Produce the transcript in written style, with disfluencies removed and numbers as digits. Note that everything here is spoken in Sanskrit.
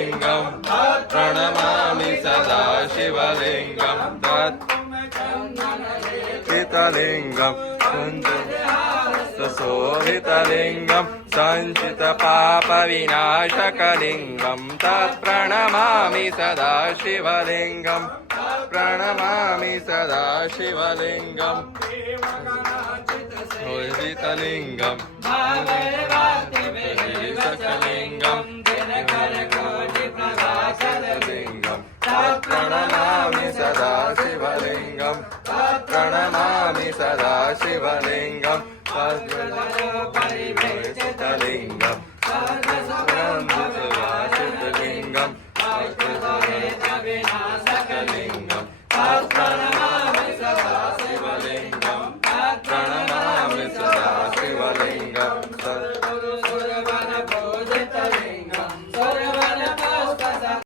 शिवलिङ्गं प्रणमामि सदा शिवलिङ्गं तत्लिङ्गं शोभितलिङ्गं सञ्चितपापविनाशकलिङ्गं तत्प्रणमामि सदा शिवलिङ्गं प्रणमामि सदा शिवलिङ्गं शोभितलिङ्गं सकलिङ्गं लिङ्गं प्रणमामि सदा शिवलिङ्गं प्रणमामि सदा शिवलिङ्गं लिङ्गं